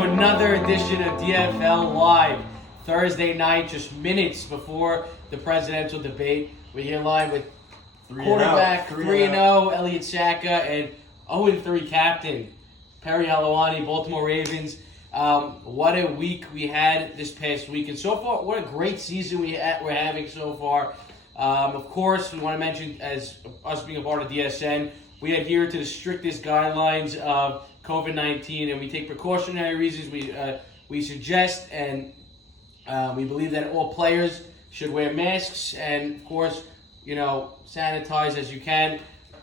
to another edition of DFL Live. Thursday night, just minutes before the presidential debate. We're here live with quarterback 3-0 Elliott Shaka and 0-3 captain Perry Halawani, Baltimore Ravens. What a week we had this past week. And so far, what a great season we're having so far. Of course, we want to mention, as us being a part of DSN, we adhere to the strictest guidelines of COVID-19, and we take precautionary reasons. We suggest and we believe that all players should wear masks and, of course, sanitize as you can.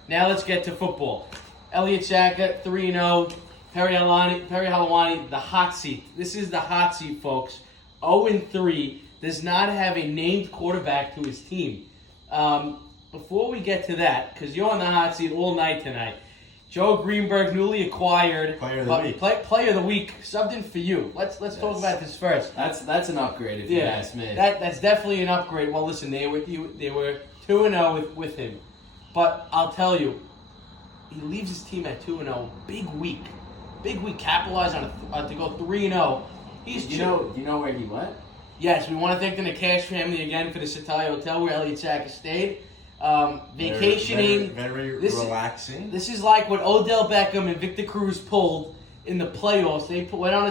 Now let's get to football. Elliott Shaka, 3-0. Perry Halawani, the hot seat. This is the hot seat, folks. 0-3, does not have a named quarterback to his team. Before we get to that, because you're on the hot seat all night tonight, Joe Greenberg, newly acquired Player of the Week. Player of the Week. Something for you. Let's talk about this first. That's an upgrade if you ask me. That's definitely an upgrade. Well, listen, they were 2-0 with him, but I'll tell you, he leaves his team at 2-0. Big week, capitalize on to go 3-0. Do you know where he went? Yes, we want to thank the Nakash family again for the Satai Hotel where Elliott Shaka stayed. Vacationing. Very relaxing. This is like what Odell Beckham and Victor Cruz pulled in the playoffs. They went on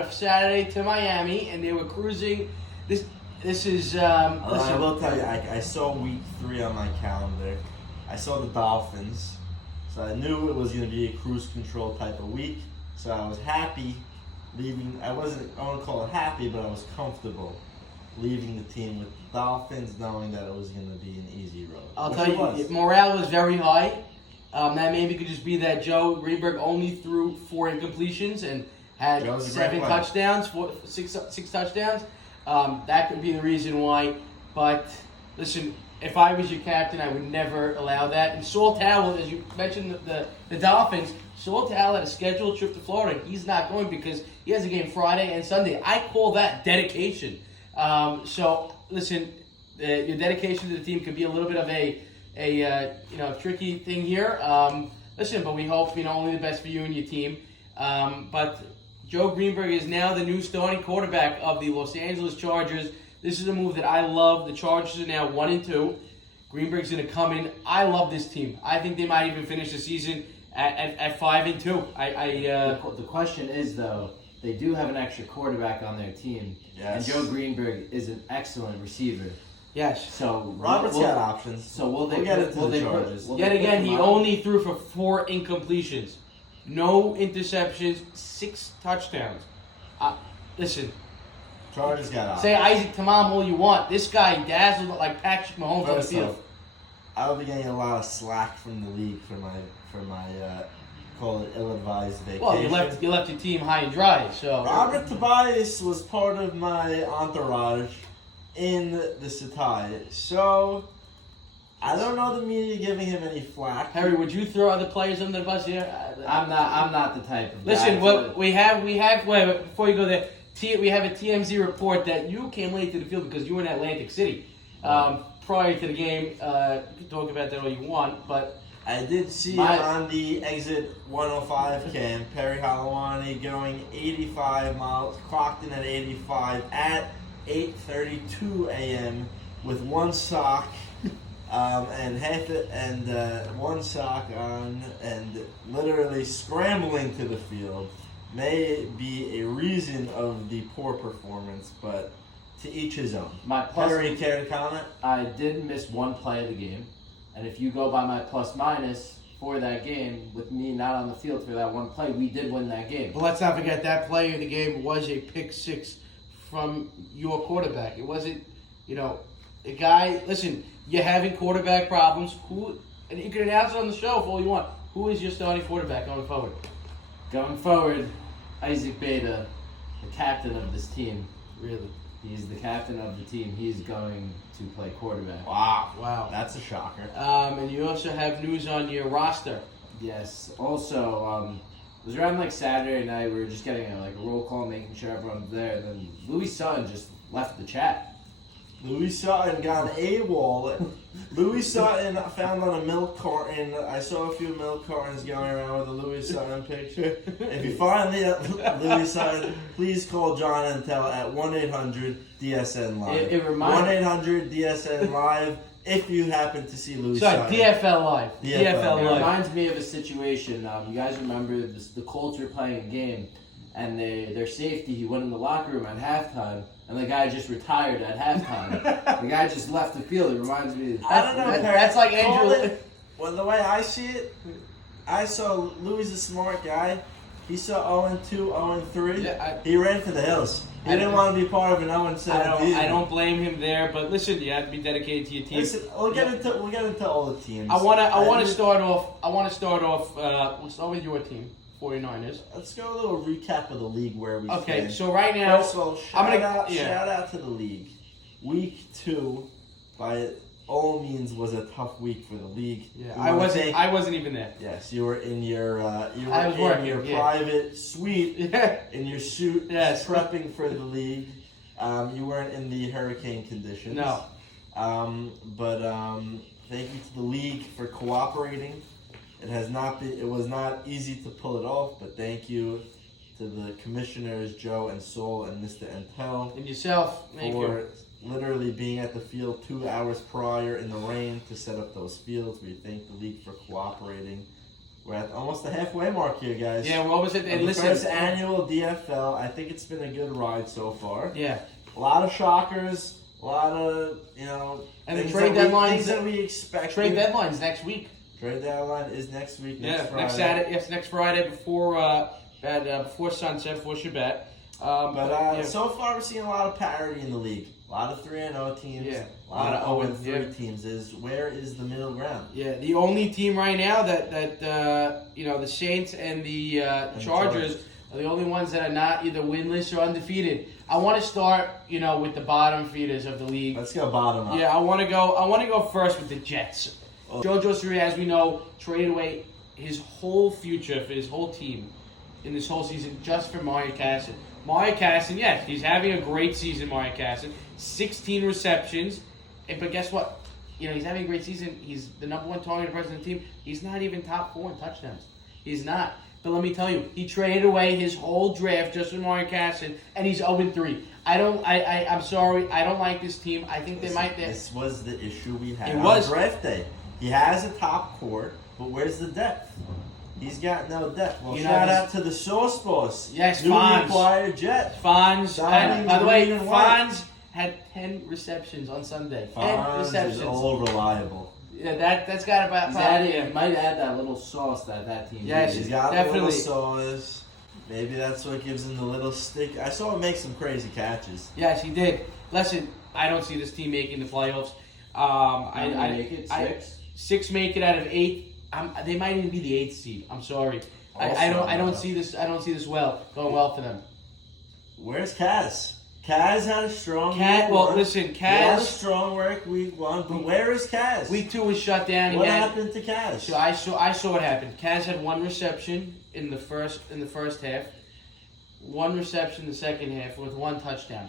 a Saturday to Miami and they were cruising. This is. I will tell you, I saw week 3 on my calendar. I saw the Dolphins, so I knew it was going to be a cruise control type of week. So I was happy leaving. I want to call it happy, but I was comfortable leaving the team with the Dolphins, knowing that it was going to be an easy road. I'll tell you, morale was very high. That maybe could just be that Joe Greenberg only threw 4 incompletions and had 7 touchdowns, 6 touchdowns. That could be the reason why. But listen, if I was your captain, I would never allow that. And Saul Towell, as you mentioned, the Dolphins, Saul Towell had a scheduled trip to Florida. He's not going because he has a game Friday and Sunday. I call that dedication. So listen, your dedication to the team could be a little bit of a tricky thing here. Listen, but we hope only the best for you and your team. But Joe Greenberg is now the new starting quarterback of the Los Angeles Chargers. This is a move that I love. The Chargers are now 1-2. Greenberg's going to come in. I love this team. I think they might even finish the season at 5-2. The question is, though, they do have an extra quarterback on their team. Yes. And Joe Greenberg is an excellent receiver. Yes. So Robert's got options. So will they get into the Chargers? Yet again, he only threw for 4 incompletions. No interceptions, 6 touchdowns. Listen. Chargers got options. Say Isaac Tamam all you want. This guy dazzled like Patrick Mahomes on the field. I'll be getting a lot of slack from the league for my call it ill-advised vacation. Well, you left your team high and dry. So Robert Tobias was part of my entourage in the Satai, so I don't know the media giving him any flack. Harry, would you throw other players under the bus here? I'm not the type of guy. Listen, what we have. Wait, before you go there, we have a TMZ report that you came late to the field because you were in Atlantic City prior to the game. You can talk about that all you want, but I did see on the exit 105 cam Perry Halawani going 85 miles, clocked in at 85 at 8:32 a.m. with one sock one sock on, and literally scrambling to the field. May be a reason of the poor performance, but to each his own. Perry, care to comment? I did miss one play of the game. And if you go by my plus-minus for that game, with me not on the field for that one play, we did win that game. But let's not forget that play of the game was a pick 6 from your quarterback. It wasn't, a guy. Listen, you're having quarterback problems. And you can announce it on the show if all you want. Who is your starting quarterback going forward? Going forward, Isaac Beta, the captain of this team. Really? He's the captain of the team. He's going to play quarterback. Wow. That's a shocker. And you also have news on your roster. Yes. Also, it was around Saturday night. We were just getting a roll call, making sure everyone's there. Then Louis Sutton just left the chat. Louis Sutton got AWOL. Louis Sutton found on a milk carton. I saw a few milk cartons going around with a Louis Sutton picture. If you find Louis Sutton, please call John and tell at 1-800-DSN-LIVE. It reminds 1-800-DSN-LIVE if you happen to see Louis Sorry, Sutton. DFL Live. DFL It Live. reminds me of a situation. You guys remember the Colts were playing a game, and their safety, he went in the locker room at halftime, and the guy just retired at halftime. The guy just left the field. It reminds me of I don't know. Perry. That's like Andrew. Well, the way I see it, I saw Louis is a smart guy. He saw 0-2, 0-3. Yeah, He ran for the hills. He didn't want to be part of an 0-7. I don't blame him there, but listen, you have to be dedicated to your team. Listen, we'll get into all the teams. I want to start off. We'll start with your team, 49ers. Let's go a little recap of the league where we stand. Okay, so right now, First of all, shout out to the league. Week 2, by all means, was a tough week for the league. Yeah, I wasn't even there. Yes, you were in your working, private suite Yeah. in your suit, Yes. prepping for the league. You weren't in the hurricane conditions. No. But thank you to the league for cooperating. It was not easy to pull it off, but thank you to the commissioners, Joe and Sol and Mr. Entel, And yourself, thank for you. literally being at the field 2 hours prior in the rain to set up those fields. We thank the league for cooperating. We're at almost the halfway mark here, guys. Yeah, what was it? And The listen, first annual DFL. I think it's been a good ride so far. yeah, A lot of shockers, a lot of and the things trade that deadlines. things that we expect. Trade deadlines next week. Trade deadline is next week. Yeah, Friday. next Saturday. Yes, next Friday before sunset, before Shabbat. Yeah. So far we're seeing a lot of parity in the league. A lot of 3-0 teams. Yeah. A lot of 0-3 yeah. teams. Where is the middle ground? Yeah, the only team right now that the Saints and the Chargers are the only ones that are not either winless or undefeated. I want to start, with the bottom feeders of the league. Let's go bottom up. Yeah, I want to go first with the Jets. Oh. JoJo Suri, as we know, traded away his whole future for his whole team in this whole season just for Mario Casson. Mario Casson, yes, he's having a great season, Mario Casson. 16 receptions. But guess what? He's having a great season. He's the number one target person of the team. He's not even top 4 in touchdowns. He's not. But let me tell you, he traded away his whole draft just for Mario Casson, and he's 0-3. I'm sorry. I don't like this team. I think This was the issue we had on was. draft day. He has a top core, but where's the depth? He's got no depth. Well, shout out to the Sauce Boss. Yes, newly Fonz. acquired Jet. Fonz. Signing By the way, green and white. Fonz had 10 receptions on Sunday. 10 Fonz receptions. is all reliable. Yeah, that's got about. He might add that little sauce that team Yes, needs. He's got definitely. a little sauce. Maybe that's what gives him the little stick. I saw him make some crazy catches. Yes, he did. Listen, I don't see this team making the playoffs. I make it 6. 6 make it out of 8. They might even be the 8th seed. I'm sorry. I don't see this. I don't see this going well for them. Where's Kaz? Kaz had a strong week Well, 1. listen, He had a Kaz. strong work week 1, but where is Kaz? Week 2 was shut down. What happened to Kaz? So I saw what happened. Kaz had 1 reception in the first half, 1 reception in the second half with 1 touchdown.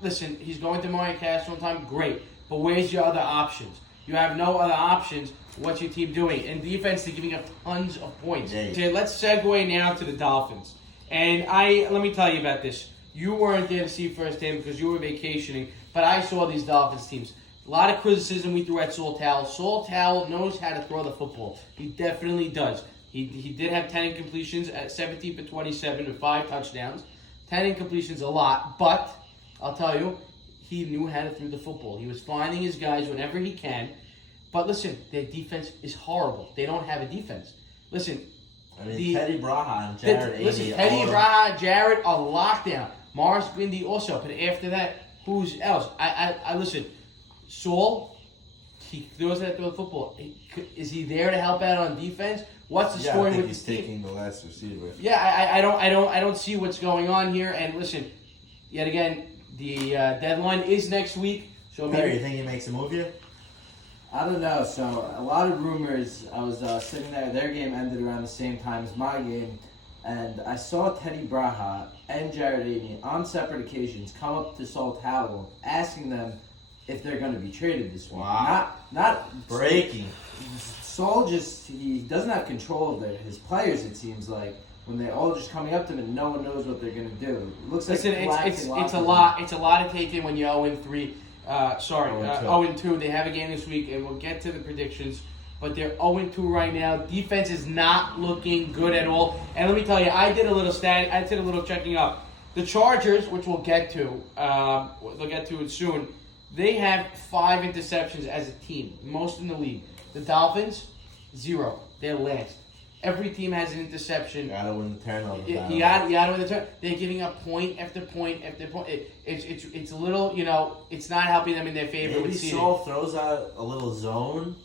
Listen, he's going to Mario Castle one time, great. But where's your other options? You have no other options. What's your team doing? And defense, they're giving up tons of points. Yeah. Okay, let's segue now to the Dolphins. And let me tell you about this. You weren't there to see firsthand because you were vacationing, but I saw these Dolphins teams. A lot of criticism we threw at Saul Towell. Saul Towell knows how to throw the football. He definitely does. He did have 10 incompletions at 17 for 27 with 5 touchdowns. 10 incompletions a lot, but I'll tell you, he knew how to throw the football. He was finding his guys whenever he can. But listen, their defense is horrible. They don't have a defense. Listen, Teddy Braha and Jared listen, Amy Teddy are- Braha, Jared are locked down. Morris Gwindy also. But after that, who's else? I listen. Saul, he throws that through the football. Is he there to help out on defense? What's the story I think with he's this team? taking the last receiver. Yeah, I don't see what's going on here. And listen, yet again, the deadline is next week. So Perry, you maybe think he makes a move here? I don't know. So a lot of rumors. I was sitting there. Their game ended around the same time as my game, and I saw Teddy Braha and Jared Amy on separate occasions come up to Saul Towell, asking them if they're going to be traded this week. Wow. Not Breaking. Saul he doesn't have control of his players. It seems like when they're all just coming up to him and no one knows what they're going to do. It looks Listen, like it's a lot. It's a lot to take in when you're 0-3. 0-2. They have a game this week, and we'll get to the predictions. But they're 0-2 right now. Defense is not looking good at all. And let me tell you, I did a little checking up. The Chargers, which we'll get to it soon. They have 5 interceptions as a team, most in the league. The Dolphins, 0. They're last. Every team has an interception. You gotta win the turnover. You gotta win the turn. They're giving up point after point after point. It's a little, it's not helping them in their favor. Maybe with seeding. Saul throws out a little zone.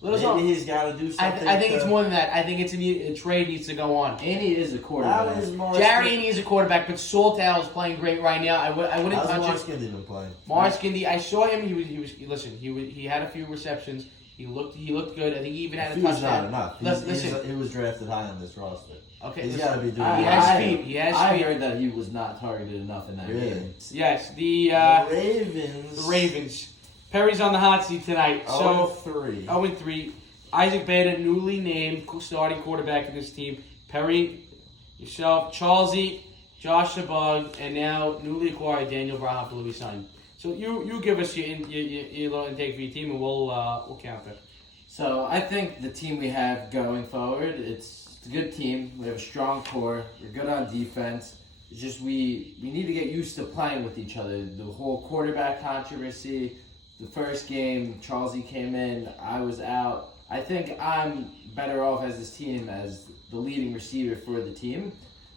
Maybe he's got to do something. I think it's more than that. I think a trade needs to go on. Andy is a quarterback. Jerry Andy is a quarterback, but Saltell is playing great right now. I wouldn't touch him. How's Marskindy been playing? Marskindy, I saw him. He had a few receptions. He looked good. I think he even had a touchdown. Not enough. He was drafted high on this roster. Okay, he's got to be doing. He has speed. He has speed. I heard that he was not targeted enough in that game. Yes, the Ravens. The Ravens. Perry's on the hot seat tonight. 0-3. 0-3. Isaac Beta, newly named starting quarterback in this team. Perry, yourself, Charlesy, Josh Sabug, and now newly acquired Daniel Brown, will be signed. So you give us your little intake for your team, and we'll counter. So I think the team we have going forward, it's a good team. We have a strong core. We're good on defense. It's just we need to get used to playing with each other. The whole quarterback controversy. The first game, Charlesy came in. I was out. I think I'm better off as this team as the leading receiver for the team.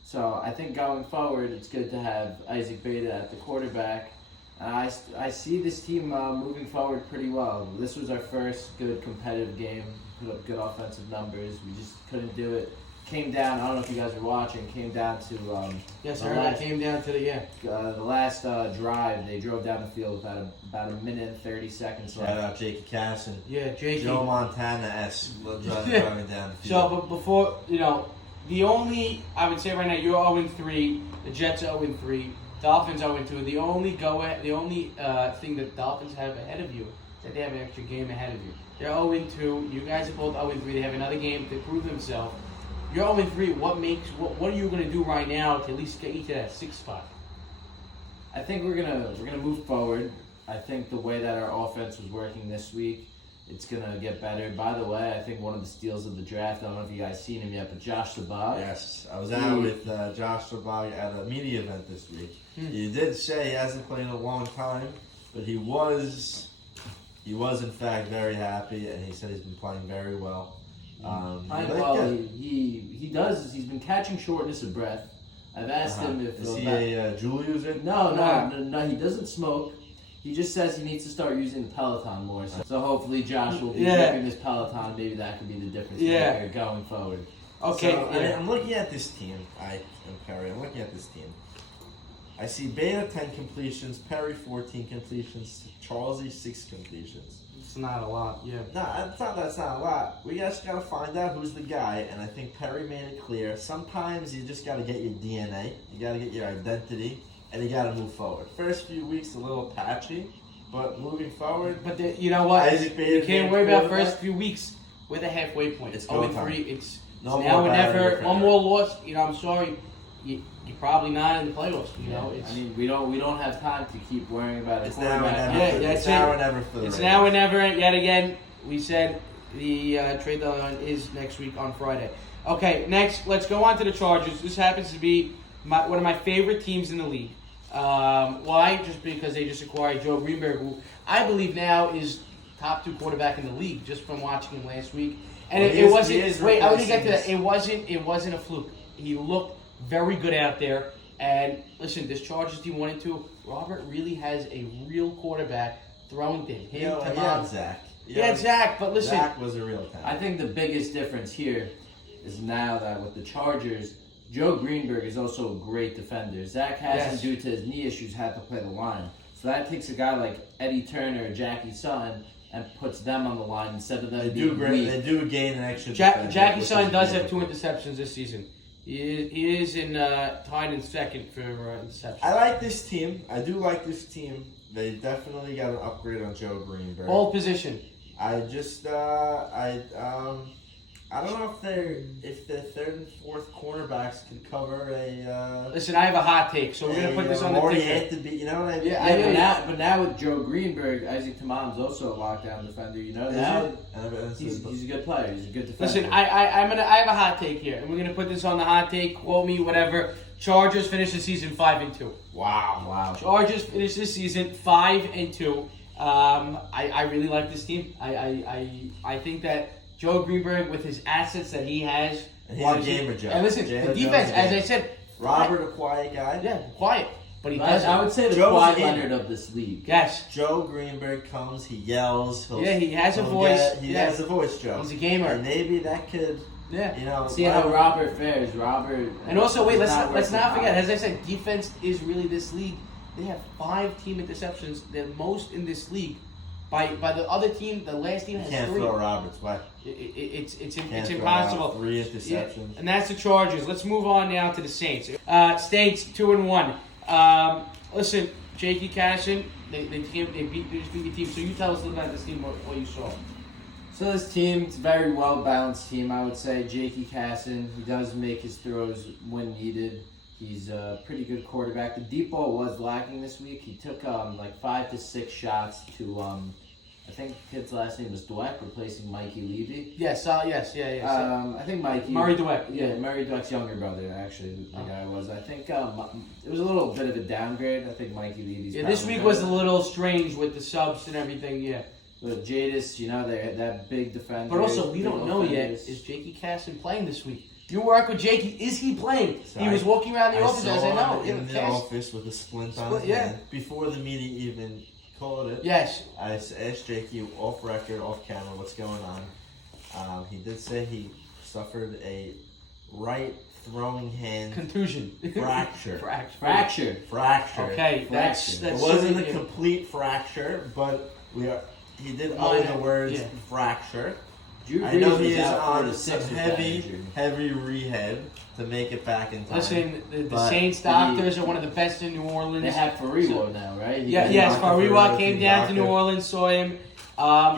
So I think going forward, it's good to have Isaac Beta at the quarterback. And I see this team moving forward pretty well. This was our first good competitive game. Put up good offensive numbers. We just couldn't do it. Came down. I don't know if you guys were watching. Came down to yes, sir. That came down to the last drive. They drove down the field with about a minute and 30 seconds left. Shout out Jakey Casson. Yeah, Jakey. Joe Montana-esque driving down the field. So, but before the only I would say right now you're 0-3. The Jets are 0-3. Dolphins 0-2. The only thing that Dolphins have ahead of you is that they have an extra game ahead of you. They're 0-2. You guys are both 0-3. They have another game to prove themselves. You're 0-3. What are you going to do right now to at least get you to that 6th spot? I think we're gonna move forward. I think the way that our offense was working this week, it's gonna get better. By the way, I think one of the steals of the draft. I don't know if you guys seen him yet, but Josh Sabag. Yes, I was out with Josh Sabag at a media event this week. He did say he hasn't played in a long time, but he was in fact very happy, and he said he's been playing very well. He does. He's been catching shortness of breath. I've asked him if is he a Juul user? No. He doesn't smoke. He just says he needs to start using the Peloton more. So hopefully Josh will be gripping this Peloton. Maybe that could be the difference maker going forward. Okay. So, I'm looking at this team. I'm looking at this team. I see Beta 10 completions, Perry 14 completions, Charlesy 6 completions. It's not a lot, yeah. No, that's not a lot. We just gotta find out who's the guy, and I think Perry made it clear. Sometimes you just gotta get your DNA, you gotta get your identity, and you gotta move forward. First few weeks a little patchy, but moving forward. But you know what? You can't worry about first few weeks. We're the halfway point. It's 0-3. It's no now more or never. bad. One more loss. I'm sorry. You're probably not in the playoffs. We don't have time to keep worrying about it. It's now or never. It's now or never for the It's Ravens. now or never. Yet again, we said the trade deadline is next week on Friday. Okay, next, let's go on to the Chargers. This happens to be one of my favorite teams in the league. Why? Just because they just acquired Joe Greenberg, who I believe now is top 2 quarterback in the league, just from watching him last week. And it wasn't. Wait, I want to get to that. It wasn't a fluke. He looked very good out there. And listen, this Chargers team 1-2. Robert really has a real quarterback throwing to him. He had Zach. He had Zach, but listen. Zach was a real talent. I think the biggest difference here is now that with the Chargers, Joe Greenberg is also a great defender. Zach hasn't, due to his knee issues, had to play the line. So that takes a guy like Eddie Turner or Jackie Sutton and puts them on the line instead of them being weak. They do gain an extra Jackie Sutton does have 2 interceptions this season. He is tied in second for interceptions. I like this team. I do like this team. they definitely got an upgrade on Joe Greenberg. Old position. I just I don't know if the third and fourth cornerbacks could cover a. Listen, I have a hot take, so we're gonna put this on the ticket. You know what I mean? Yeah, but now with Joe Greenberg, Isaac Tamam's also a lockdown defender. You know, now he's a good player. He's a good defender. Listen, I have a hot take here, and we're gonna put this on the hot take. Quote me, whatever. Chargers finish the season 5-2. Wow. Chargers finish this season 5-2. I really like this team. I think that Joe Greenberg, with his assets that he has, and he's a gamer, Joe. And listen, the defense, as I said, Robert, a quiet guy. Yeah, quiet, but he does. I would say the Joe's quiet Leonard of this league. Yes. Joe Greenberg comes, he yells. He has a voice. He has a voice, Joe. He's a gamer. And maybe that could. Yeah. You know, see how Robert fares. Robert. And also, wait, let's not forget. As I said, defense is really this league. They have 5 team interceptions. They're most in this league. By the other team, the last team has 3. Can't throw Roberts way. It's impossible. 3 interceptions. Yeah. And that's the Chargers. Let's move on now to the Saints. Saints 2-1. Listen, J.K. Casson, they beat the team. So you tell us a little about this team, what you saw. So this team, it's a very well-balanced team, I would say. J.K. Casson, he does make his throws when needed. He's a pretty good quarterback. The deep ball was lacking this week. He took like 5 to 6 shots to, I think the kid's last name was Dweck, replacing Mikey Levy. Yes, yeah. I think Mikey. Murray Dweck. Yeah, Murray Dweck's younger brother, actually, the guy was. I think it was a little bit of a downgrade. I think Mikey Levy's. Yeah, this week was a little strange with the subs and everything, yeah. With Jadis, you know, they had that big defender. But also, we don't know yet, is J.K. Casson playing this week? You work with J.K. Is he playing? So he was walking around the office. I said, no. In the office with a splint on his hand. Before the meeting even called it. Yes. I asked J.K. off record, off camera, what's going on. He did say he suffered a right throwing hand contusion. Fracture. Fracture. Okay, that's it wasn't a complete fracture, but he did utter the words fracture. I know he is on some heavy rehab to make it back in time. Listen, the Saints doctors are one of the best in New Orleans. They have Fariwa now, right? Yes, Fariwa came down to New Orleans, saw him.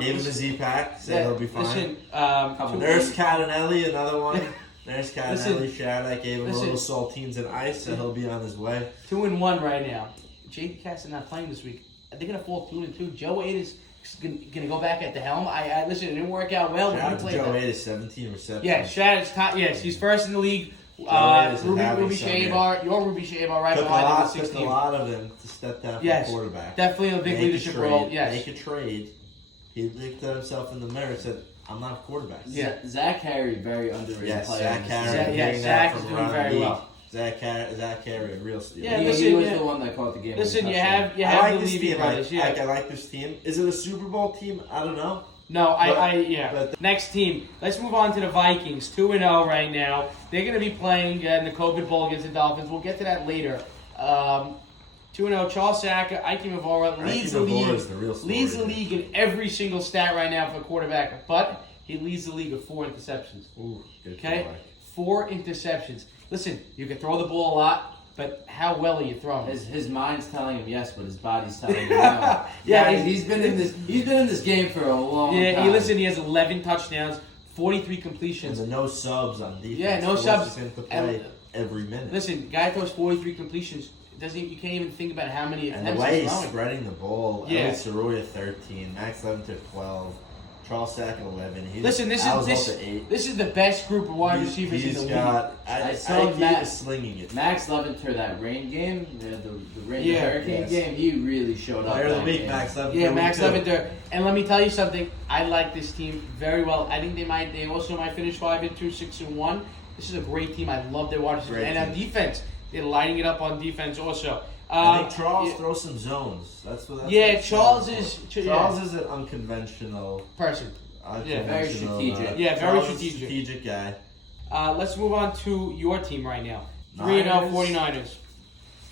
Gave him a Z-Pack, said he'll be fine. Listen, Nurse Catanelli, another one. Nurse Catanelli, shout out, gave him a little saltines and ice, so he'll be on his way. 2-1 right now. J.K. Casson not playing this week. They're going to fall 2-2. Joe Aid is going to go back at the helm. I listen, it didn't work out well. Shout out to Joe Aid, 17 receptions. Yes, he's first in the league. Ruby Shabar, your Ruby Shabar, right behind him. Took a lot of them to step down from quarterback. Definitely a big leadership role. Yes. Make a trade. He looked at himself in the mirror and said, I'm not a quarterback. Yeah. Zach Harry, very underrated player. Zach Harry. Zach is doing very well. Zach Harry, a real steal. Yeah, he was the one that caught the game. Listen, you have I like the this Levy team. brothers. I like this team. Is it a Super Bowl team? I don't know. No, Next team. Let's move on to the Vikings. 2-0 right now. They're going to be playing in the COVID Bowl against the Dolphins. We'll get to that later. 2-0. Charles Saka, Ike Mavora leads the league in every single stat right now for a quarterback, but he leads the league with 4 interceptions. Ooh, good. Okay, 4 interceptions. Listen, you can throw the ball a lot, but how well are you throwing? His mind's telling him yes, but his body's telling him no. He's been in this game for a long time. Yeah, he has 11 touchdowns, 43 completions. And no subs on defense. Yeah, no subs. Him to play every minute. Listen, guy throws 43 completions. You can't even think about how many attempts and the way he's he's spreading the ball. Yeah. Ellis Saroya 13, Max Levin took 12, Charles Sack 11. Listen, this is the best group of wide receivers in the league. I saw Max slinging it. Max Levinter, that rain game, the Hurricane game, he really showed up. Player of the week, Max Levinter. Yeah, Max Levinter. And let me tell you something. I like this team very well. I think they also might finish 5-2, 6-1. This is a great team. I love their wide receivers. And on defense, they're lighting it up on defense also. I think Charles throws some zones. Charles is an unconventional person. Very strategic. Very strategic guy. Let's move on to your team right now. 3-0 49ers.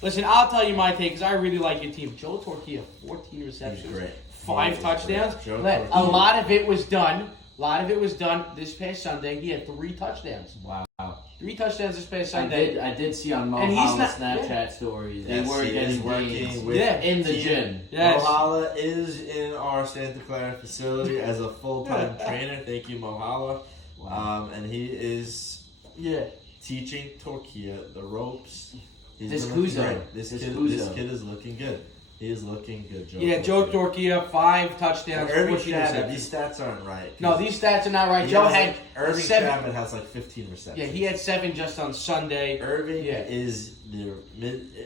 Listen, I'll tell you my take because I really like your team. Joe Torquilla, 14 receptions, 5 touchdowns. A lot of it was done A lot of it was done this past Sunday. He had 3 touchdowns. Wow. 3 touchdowns this past Sunday. I did see on Mo And he's Holla's not- Snapchat stories. They Yes, were he is getting working gains with in the team. gym. Yes. Mo Holla is in our Santa Clara facility as a full-time trainer. Thank you, Mo Holla. Wow. And he is Yeah. teaching Torquia the ropes. He's This been looking Kuzo. great. This This kid is looking good. He is looking good, Joe. Yeah, Joe Torquia, 5 touchdowns, Irving 14 Shabbat, receptions. these stats aren't right. No, these stats are not right. He Joe has, had Irving 7. Shabbat has like 15 receptions. Yeah, he had 7 just on Sunday. Irving Yeah. is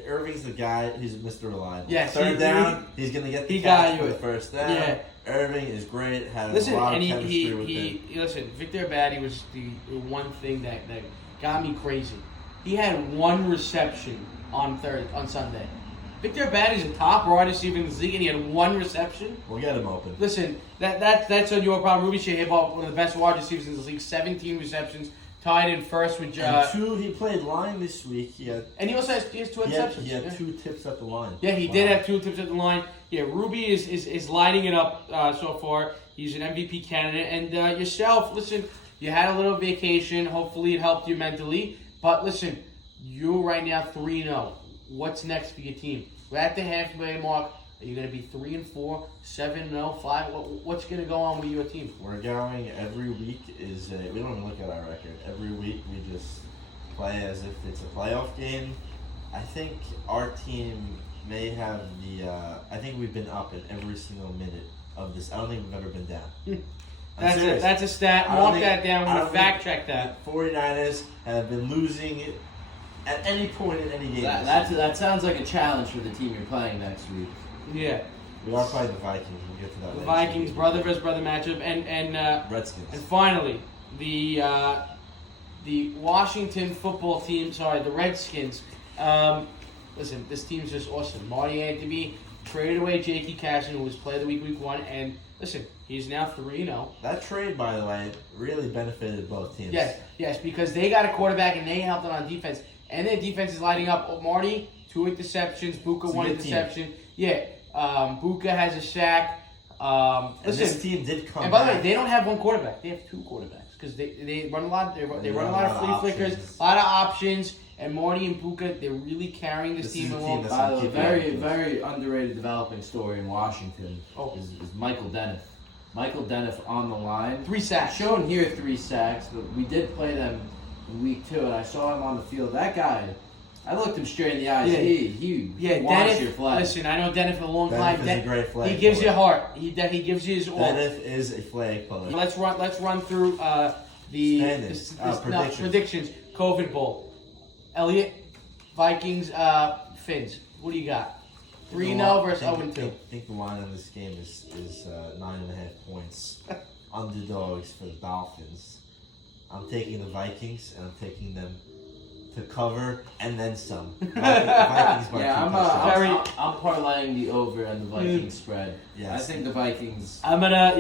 Irving's the guy who's Mr. Reliable. Yes, Third down, he's gonna get the he catch got for you. the first down. Yeah. Irving is great. Has Listen, a lot and of chemistry with him. listen, Victor Abadi was the one thing that got me crazy. He had 1 reception on Sunday. Victor Abadi is a top wide receiver in the league, and he had 1 reception. We'll get him open. Listen, that's on your problem. Ruby Shea one of the best wide receivers in the league, 17 receptions, tied in first with And 2, he played line this week. He also has 2 interceptions. He had 2 tips at the line. Yeah, he Wow. did have 2 tips at the line. Yeah, Ruby is lighting it up so far. He's an MVP candidate. And yourself, listen, you had a little vacation. Hopefully it helped you mentally. But listen, you're right now 3-0. What's next for your team? We're at the halfway mark. Are you going to be 3-4, 7-0, 5? What's going to go on with your team? We're going every week. We don't even look at our record. Every week we just play as if it's a playoff game. I think our team may have I think we've been up in every single minute of this. I don't think we've ever been down. That's a stat. Mark that down. We're going to fact check that. 49ers have been losing it at any point in any game. That sounds like a challenge for the team you're playing next week. Yeah. We are playing the Vikings. We'll get to that The later. Vikings, brother versus brother matchup. And Redskins. And finally, the Washington football team, the Redskins. Listen, this team's just awesome. Marty Anthony traded away J.K. Casson, who was player of the week 1, and listen, he's now 3-0. That trade, by the way, really benefited both teams. Yes, because they got a quarterback and they helped them on defense, and their defense is lighting up. Oh, Marty, 2 interceptions. Buka, 1 interception. Yeah, Buka has a sack. And this team did come And by the way, back. they don't have 1 quarterback; they have 2 quarterbacks because they run a lot. They run a lot of flea options. flickers, a lot of options. And Marty and Puka, they're really carrying this team is a along. team By the way, keep very, it. very underrated developing story in Washington is Michael Deniff. Michael Deniff on the line. 3 sacks. Shown here 3 sacks, but we did play them in week 2, and I saw him on the field. That guy, I looked him straight in the eyes. Yeah. He wants Dennis. your flag. Listen, I know Dennis for a long Dennis time. is a great flag He gives puller. you heart. He gives you his all. Dennis is a flag puller. Let's run through the predictions. COVID Bowl. Elliot, Vikings, Finns. What do you got? 3-0 versus 0-2. I think the line on this game is 9.5 points. Underdogs for the Dolphins. I'm taking the Vikings, and I'm taking them to cover and then some. Vikings by 2 touchdowns. I'm parlaying the over and the Vikings spread. Yes. I think the Vikings. There's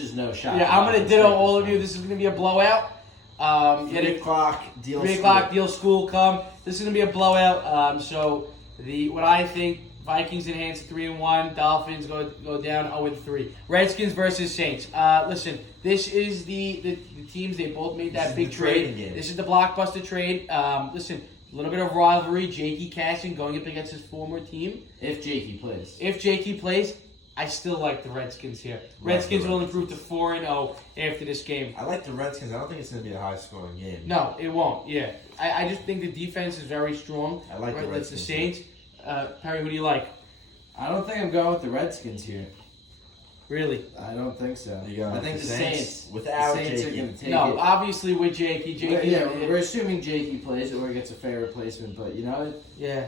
just no shot. Yeah, I'm gonna ditto all of you. This is gonna be a blowout. 3 o'clock deal. 3 o'clock deal school come. This is gonna be a blowout. So what I think, Vikings enhance 3-1. Dolphins go down 0-3. Redskins versus Saints. Listen, this is the teams. They both made that big trade. Game. This is the blockbuster trade. Listen, a little bit of rivalry. J.K. Casson going up against his former team. If J.K. plays. If J.K. plays, I still like the Redskins here. Redskins will improve to 4-0 after this game. I like the Redskins. I don't think it's going to be a high-scoring game. No, it won't. Yeah, I just think the defense is very strong. I like the That's the Redskins. Saints. Perry, who do you like? I don't think I'm going with the Redskins here. Really? I don't think so. You going I with think the the Saints? Saints. Without the Saints are J.K. going to take No, it. obviously with J.K. We're assuming J.K. plays or gets a fair replacement, but you know, Yeah.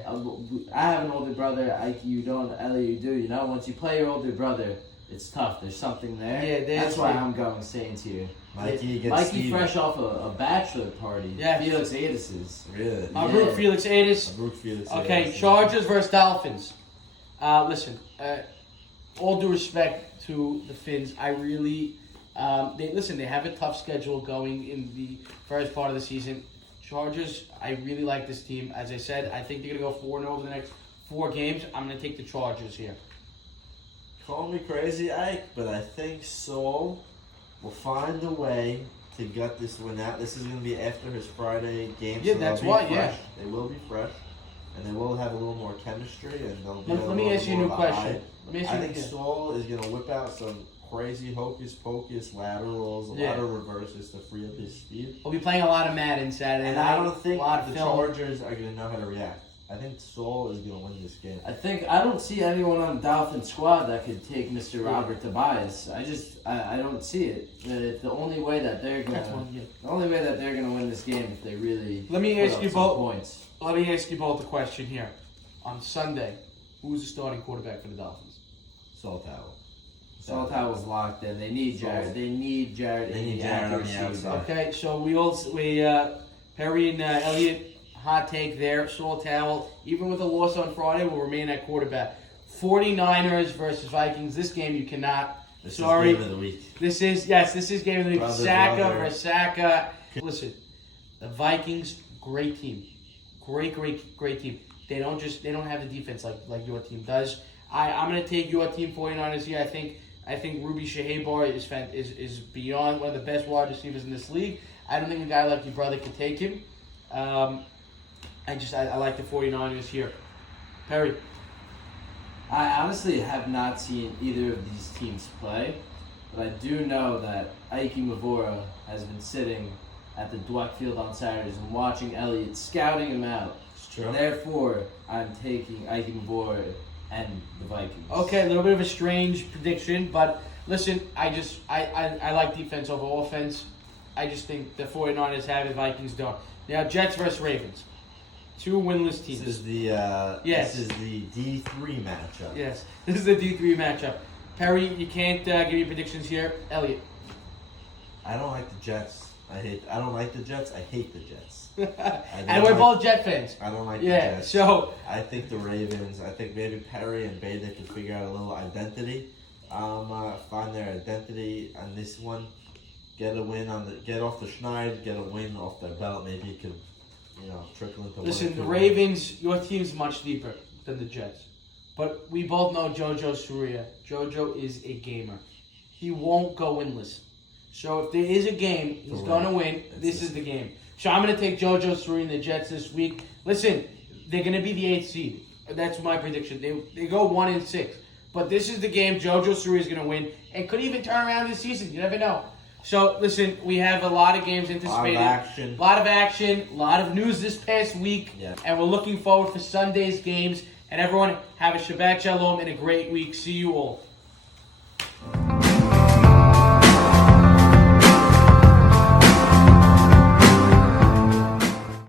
I have an older brother. Ike, you don't. Ellie, you do. You know, once you play your older brother, it's tough. There's something there. Yeah, that's why I'm going Saints here. Mikey fresh off a bachelor party. Yeah. Felix Adis's. Really? Root Felix Adis. Brooke Felix. Okay, Chargers versus Dolphins. Listen, all due respect to the Finns, I really, they have a tough schedule going in the first part of the season. Chargers, I really like this team. As I said, I think they're going to go 4-0 over the next 4 games. I'm going to take the Chargers here. Call me crazy, Ike, but I think Saul will find a way to gut this win out. This is going to be after his Friday game. Yeah, so that's they'll be why. fresh. Yeah. They will be fresh, and they will have a little more chemistry, and they'll be. Let me ask you a new question. Let me ask you. I think Saul is going to whip out some crazy hocus pocus laterals, a lot of reverses to free up his speed. We'll be playing a lot of Madden Saturday. And I don't think the film. Chargers are going to know how to react. I think Saul is going to win this game. I don't see anyone on the Dolphin squad that could take Mr. Robert Tobias. I don't see it. The only way that they're gonna win this game if they really Let me ask you both points. Let me ask you both a question here. On Sunday, who's the starting quarterback for the Dolphins? Saul Towel. Soltow was locked in. They need Jared. They need Jared. They need Jared on the outside. Okay, so Perry and Elliott. Hot take there. Saul Towell, even with a loss on Friday, will remain at quarterback. 49ers versus Vikings. This game you cannot. This Sorry. is game of the week. This is game of the week. Saka versus Saka. Listen, the Vikings, great team. Great team. They don't have the defense like your team does. I'm gonna take your team 49ers here. I think Ruby Shahebar is beyond one of the best wide receivers in this league. I don't think a guy like your brother could take him. I like the 49ers here. Perry. I honestly have not seen either of these teams play, but I do know that Ike Mavora has been sitting at the Dweck Field on Saturdays and watching Elliott, scouting him out. It's true. Therefore, I'm taking Ike Mavora and the Vikings. Okay, a little bit of a strange prediction, but listen, I like defense over offense. I just think the 49ers have it, Vikings don't. Now, Jets versus Ravens. Two winless teams. This is the D3 matchup. Yes, this is the D3 matchup. Perry, you can't give me predictions here. Elliot. I don't like the Jets. I don't like the Jets. I hate the Jets. And we're both Jet fans. I don't like the Jets. So I think the Ravens. I think maybe Perry and Beta could figure out a little identity. Find their identity on this one. Get a win get off the schneid. Get a win off their belt. Maybe it could. Trickle into. Listen, the Ravens, your team's much deeper than the Jets. But we both know Jojo Surya. Jojo is a gamer. He won't go winless. So if there is a game, he's going to win. This is the game. So I'm going to take Jojo Surya and the Jets this week. Listen, they're going to be the 8th seed. That's my prediction. They go 1-6. But this is the game Jojo Surya is going to win. And could even turn around this season. You never know. So, listen, we have a lot of games anticipated. A lot of action. A lot of news this past week. Yeah. And we're looking forward for Sunday's games. And everyone, have a Shabbat Shalom and a great week. See you all.